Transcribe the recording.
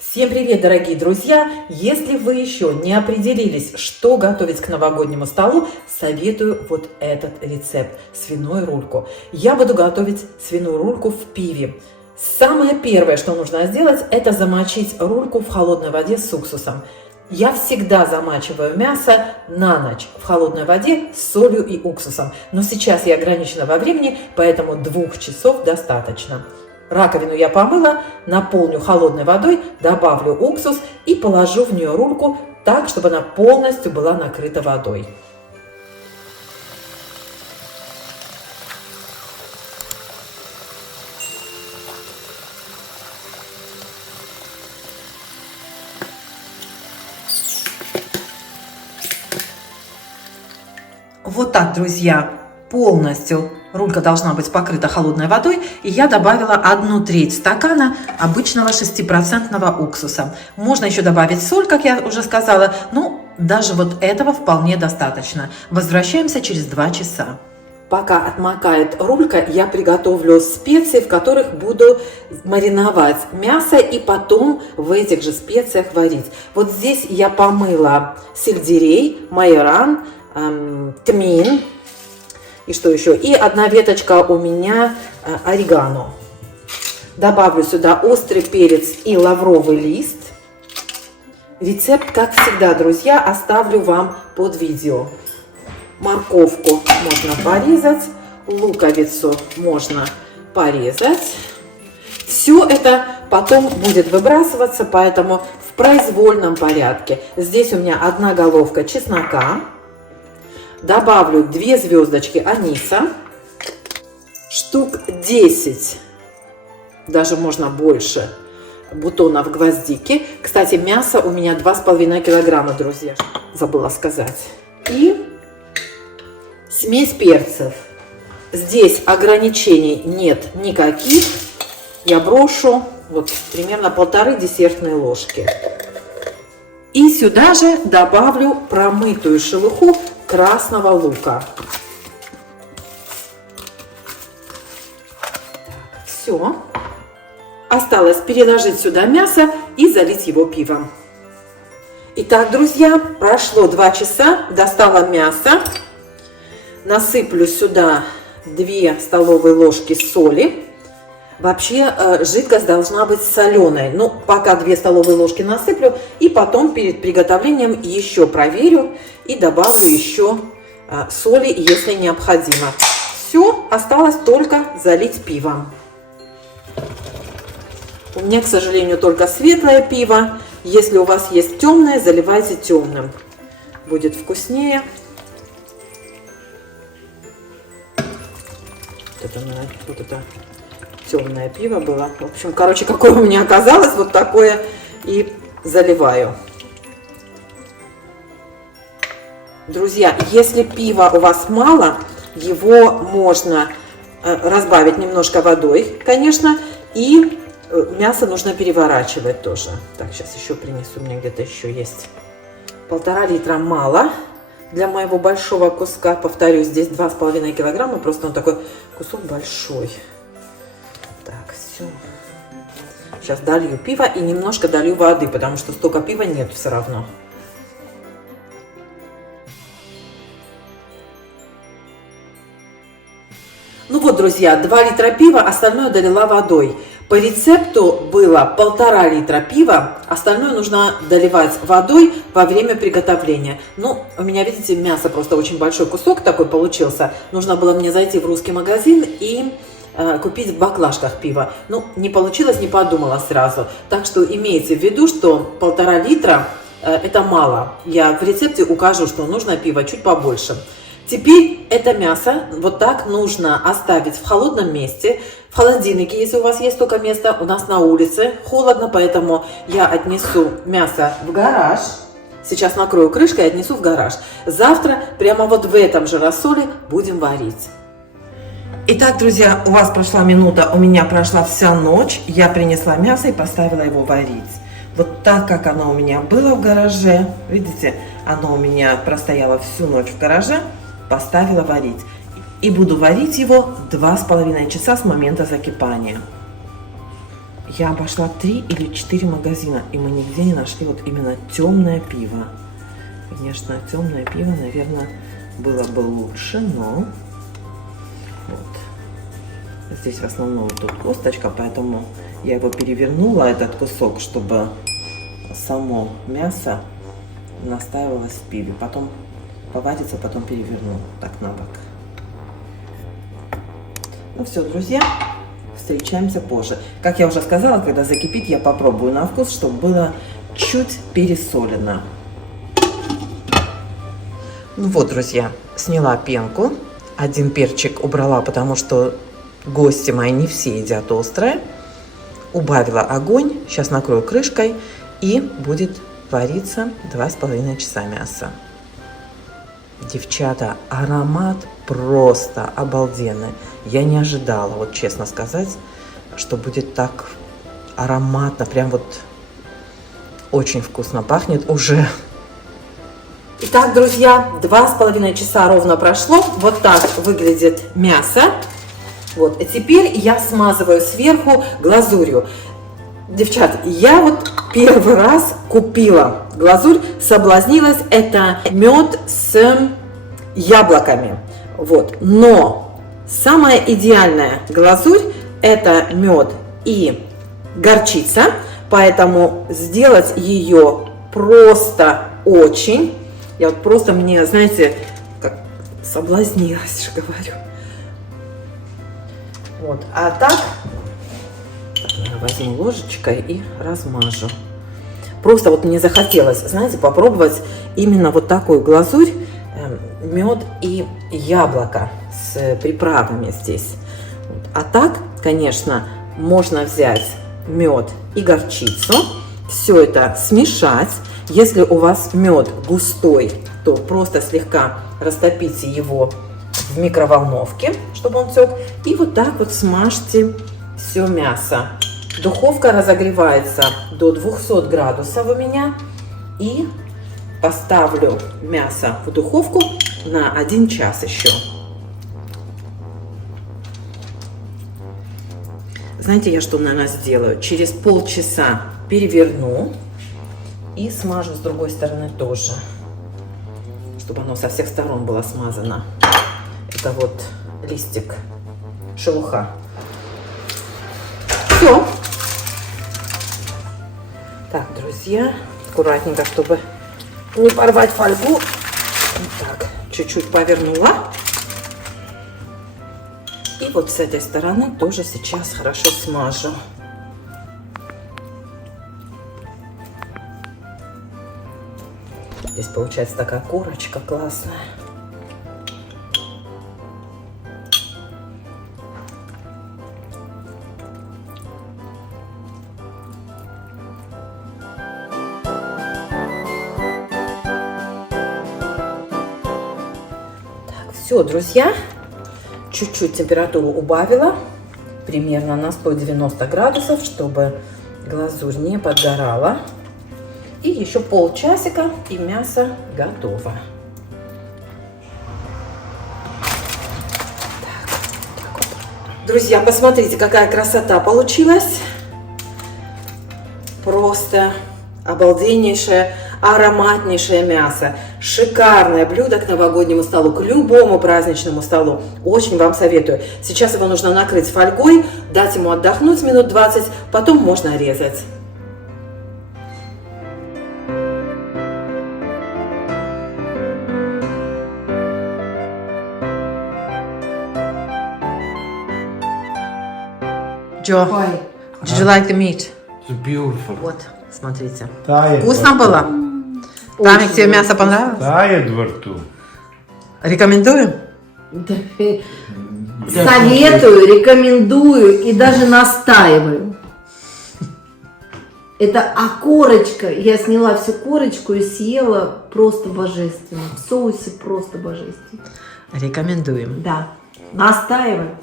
Всем привет, дорогие друзья! Если вы еще не определились, что готовить к новогоднему столу, советую вот этот рецепт – свиную рульку. Я буду готовить свиную рульку в пиве. Самое первое, что нужно сделать, это замочить рульку в холодной воде с уксусом. Я всегда замачиваю мясо на ночь в холодной воде с солью и уксусом. Но сейчас я ограничена во времени, поэтому 2 часов достаточно. Раковину я помыла, наполню холодной водой, добавлю уксус и положу в нее рульку так, чтобы она полностью была накрыта водой. Вот так, друзья, полностью рулька должна быть покрыта холодной водой, и я добавила 1/3 стакана обычного 6% уксуса. Можно еще добавить соль, как я уже сказала, но даже вот этого вполне достаточно. Возвращаемся через 2 часа. Пока отмокает рулька, я приготовлю специи, в которых буду мариновать мясо и потом в этих же специях варить. Вот здесь я помыла сельдерей, майоран, тмин. И что еще? И 1 веточка у меня орегано. Добавлю сюда острый перец и лавровый лист. Рецепт, как всегда, друзья, оставлю вам под видео. Морковку можно порезать, луковицу можно порезать. Все это потом будет выбрасываться, поэтому в произвольном порядке. Здесь у меня 1 головка чеснока. Добавлю 2 звездочки аниса, штук 10, даже можно больше, бутонов гвоздики. Кстати, мясо у меня 2,5 килограмма, друзья, забыла сказать. И смесь перцев. Здесь ограничений нет никаких. Я брошу вот примерно 1,5 десертной ложки. И сюда же добавлю промытую шелуху красного лука. Все. Осталось переложить сюда мясо и залить его пивом. Итак, друзья, прошло 2 часа. Достала мясо. Насыплю сюда 2 столовые ложки соли. Вообще жидкость должна быть соленой. Ну, пока 2 столовые ложки насыплю. И потом перед приготовлением еще проверю. И добавлю еще соли, если необходимо. Все, осталось только залить пивом. У меня, к сожалению, только светлое пиво. Если у вас есть темное, заливайте темным. Будет вкуснее. Вот это темное пиво было. В общем, короче, какое у меня оказалось, вот такое и заливаю. Друзья, если пива у вас мало, его можно разбавить немножко водой, конечно, и мясо нужно переворачивать тоже. Так, сейчас еще принесу, у меня где-то еще есть 1,5 литра мало для моего большого куска. Повторюсь, здесь 2,5 килограмма, просто он такой кусок большой. Так, все. Сейчас долью пиво и немножко долью воды, потому что столько пива нет все равно. Ну вот, друзья, 2 литра пива, остальное долила водой. По рецепту было 1,5 литра пива, остальное нужно доливать водой во время приготовления. Ну, у меня, видите, мясо просто очень большой кусок такой получился. Нужно было мне зайти в русский магазин и купить в баклажках пиво. Ну, не получилось, не подумала сразу. Так что имейте в виду, что 1,5 литра это мало. Я в рецепте укажу, что нужно пиво чуть побольше. Теперь это мясо вот так нужно оставить в холодном месте, в холодильнике, если у вас есть только место. У нас на улице холодно, поэтому я отнесу мясо в гараж. Сейчас накрою крышкой и отнесу в гараж. Завтра прямо вот в этом же рассоле будем варить. Итак, друзья, у вас прошла минута, у меня прошла вся ночь. Я принесла мясо и поставила его варить. Вот так, как оно у меня было в гараже. Видите, оно у меня простояло всю ночь в гараже. Поставила варить. И буду варить его 2,5 часа с момента закипания. Я обошла 3 или 4 магазина, и мы нигде не нашли вот именно темное пиво. Конечно, темное пиво, наверное, было бы лучше, но вот. Здесь в основном тут косточка, поэтому я его перевернула, этот кусок, чтобы само мясо настаивалось в пиве. Потом поварится, потом переверну так на бок. Ну все, друзья, встречаемся позже. Как я уже сказала, когда закипит, я попробую на вкус, чтобы было чуть пересолено. Ну вот, друзья, сняла пенку. Один перчик убрала, потому что гости мои не все едят острое. Убавила огонь. Сейчас накрою крышкой и будет вариться 2,5 часа мясо. Девчата, аромат просто обалденный. Я не ожидала, вот честно сказать, что будет так ароматно. Прям вот очень вкусно пахнет уже. Итак, друзья, 2,5 часа ровно прошло. Вот так выглядит мясо. Вот. И теперь я смазываю сверху глазурью. Девчат, я вот первый раз купила глазурь, соблазнилась. Это мед с яблоками. Вот. Но самая идеальная глазурь – это мед и горчица. Поэтому сделать ее просто очень. Я вот просто мне, знаете, как соблазнилась, же говорю. Вот. А так я возьму ложечкой и размажу. Просто вот мне захотелось, знаете, попробовать именно вот такую глазурь, мед и яблоко с приправами здесь. А так, конечно, можно взять мед и горчицу, все это смешать. Если у вас мед густой, то просто слегка растопите его в микроволновке, чтобы он тек, и вот так вот смажьте все мясо. Духовка разогревается до 200 градусов у меня, и поставлю мясо в духовку на 1 час еще. Знаете, я что, наверное, сделаю? Через полчаса переверну и смажу с другой стороны тоже, чтобы оно со всех сторон было смазано. Это вот листик, шелуха. Все. Так, друзья, аккуратненько, чтобы не порвать фольгу. Вот так, чуть-чуть повернула. И вот с этой стороны тоже сейчас хорошо смажу. Здесь получается такая корочка классная. Так, все, друзья, чуть-чуть температуру убавила, примерно на 190 градусов, чтобы глазурь не подгорала. И еще полчасика, и мясо готово. Так вот. Друзья, посмотрите, какая красота получилась. Просто обалденнейшее, ароматнейшее мясо. Шикарное блюдо к новогоднему столу, к любому праздничному столу. Очень вам советую. Сейчас его нужно накрыть фольгой, дать ему отдохнуть минут 20, потом можно резать. Джо, did you like the meat? It's beautiful. Вот, смотрите. Тает Вкусно во рту. было? Тамик, тебе мясо понравилось? Тает во рту. Рекомендуем? Советую, рекомендую и даже настаиваю. Это корочка, я сняла всю корочку и съела, просто божественно. В соусе просто божественно. Рекомендуем. Да, настаиваю.